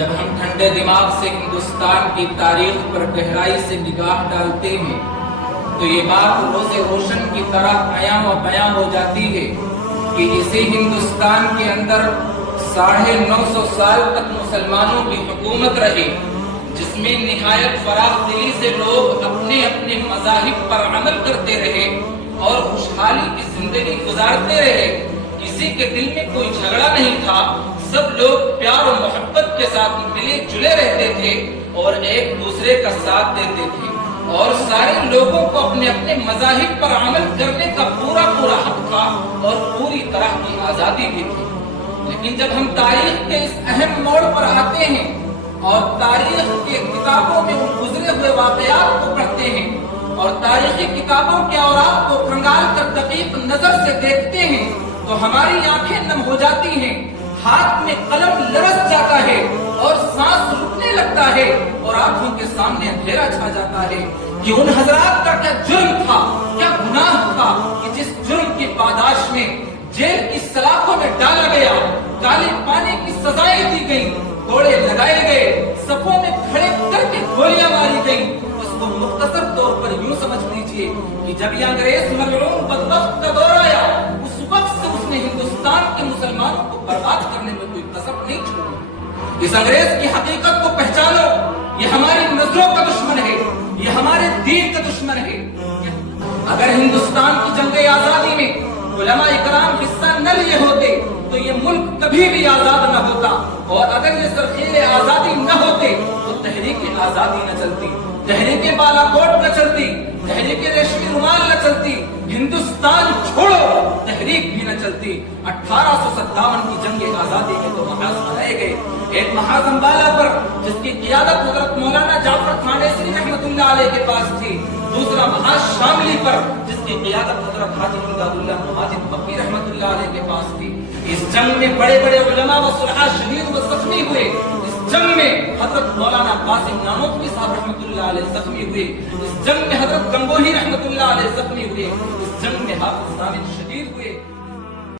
جب ہم ٹھنڈے دماغ سے ہندوستان کی تاریخ پر گہرائی سے نگاہ ڈالتے ہیں تو یہ بات روز روشن کی طرح عیاں و بیاں ہو جاتی ہے کہ اسی ہندوستان کے اندر 950 سال تک مسلمانوں کی حکومت رہی، جس میں نہایت فراخ دلی سے لوگ اپنے اپنے مذاہب پر عمل کرتے رہے اور خوشحالی کی زندگی گزارتے رہے۔ کسی کے دل میں کوئی جھگڑا نہیں تھا، سب لوگ پیار و محبت کے ساتھ ملے جلے رہتے تھے اور ایک دوسرے کا ساتھ دیتے تھے، اور سارے لوگوں کو اپنے اپنے مذاہب پر عمل کرنے کا پورا حق تھا اور پوری طرح کی آزادی بھی تھی۔ لیکن جب ہم تاریخ کے اس اہم موڑ پر آتے ہیں اور تاریخ کے کتابوں میں ان گزرے ہوئے واقعات کو پڑھتے ہیں اور تاریخی کتابوں کے اوراق کو کھنگال کر دقیق نظر سے دیکھتے ہیں تو ہماری آنکھیں نم ہو جاتی ہیں، ہاتھ میں قلم لرز جاتا ہے اور سانس رکنے لگتا ہے اور آنکھوں کے سامنے اندھیرا چھا جاتا ہے کہ ان حضرات کا کیا جرم تھا، کیا گناہ تھا کہ جس جرم کی پاداش میں جیل کی سلاخوں میں ڈالا گیا، کالے پانی کی سزائیں دی گئیں، کوڑے لگائے گئے، صفوں میں کھڑے کر کے گولیاں ماری گئیں۔ اس کو مختصر طور پر یوں سمجھ لیجئے کہ جب یہ انگریز ملعون بدبخت کا دور آیا، اس وقت سے اس نے ہندوستان کے مسلمانوں کو برباد کرنے میں کوئی کسر نہیں چھوڑی۔ اس انگریز کی حقیقت کو پہچانو، یہ ہماری نظروں کا دشمن ہے، یہ ہمارے دین کا دشمن ہے۔ اگر ہندوستان کی جنگ آزادی میں علماء اکرام حصہ نہ لیے ہوتے تو یہ ملک کبھی بھی آزاد نہ ہوتا، اور اگر یہ سرخیل آزادی نہ ہوتے تو تحریک آزادی نہ چلتی، تحریک بالا کوٹ نہ چلتی، تحریک ریشمی رومال نہ چلتی، ہندوستان چھوڑو تحریک بھی نہ چلتی۔ 1857 کی جنگ آزادی میں تو محاذ بنائے گئے، ایک محاذ امبالہ پر جس کی قیادت حضرت مولانا جعفر خانیسری رحمۃ اللہ علیہ کے پاس تھی، دوسرا محاذ شاملی پر جس کی قیادت حضرت حاجی امداد اللہ مہاجر مکی رحمۃ اللہ علیہ کے پاس تھی۔ اس جنگ میں بڑے بڑے علماء و صلحاء شہید و زخمی ہوئے، اس جنگ میں حضرت مولانا قاسم نانوتوی صاحب رحمۃ اللہ علیہ زخمی ہوئے، اس جنگ میں حضرت گنگوہی رحمۃ اللہ علیہ زخمی ہوئے، اس جنگ میں حافظ ضامن شہید ہوئے۔